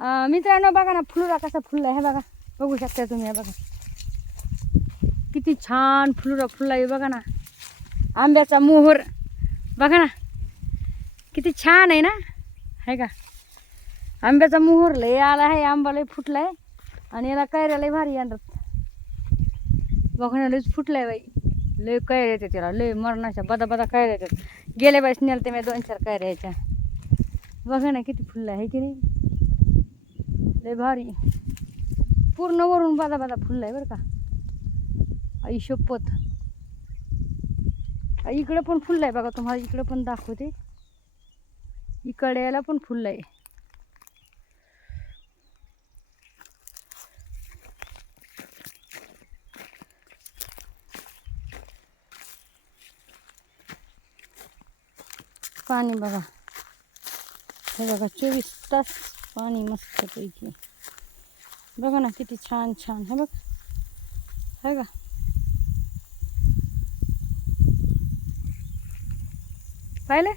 मित्रांनो बघा ना फुलरा कसा फुलला हे बघा. बघू शकता तुम्ही हे बघा. किती छान फुलरा फुलला आहे बघा ना. आंब्याचा मोहर. बघा ना. किती छान आहे ना. आहे का? आंब्याचा मोहर लय आला आहे आंबा लय फुटला आहे आणि याला कैऱ्या लय भारी येणार बघा ना लयच फुटलाय बाई. लय कैऱ्या येते त्याला लय मरणाच्या बदा बदा कैऱ्या येतात. गेल्या बाईस नेल ते मी दोन चार कैऱ्या याच्या. बघा ना किती फुलला आहे की नाही. लय भारी. पूर्ण वरून बादा बादा फुललाय आहे बरं का. आई शपथ. इकडं पण फुललाय आहे बघा तुम्हाला इकडं पण दाखवते. इकडे यायला पण फुललं आहे पाणी बघा. हे बघा चोवीस तास पाणी मस्तपैकी बघा ना किती छान छान. हे बघ. हे का पाहिलं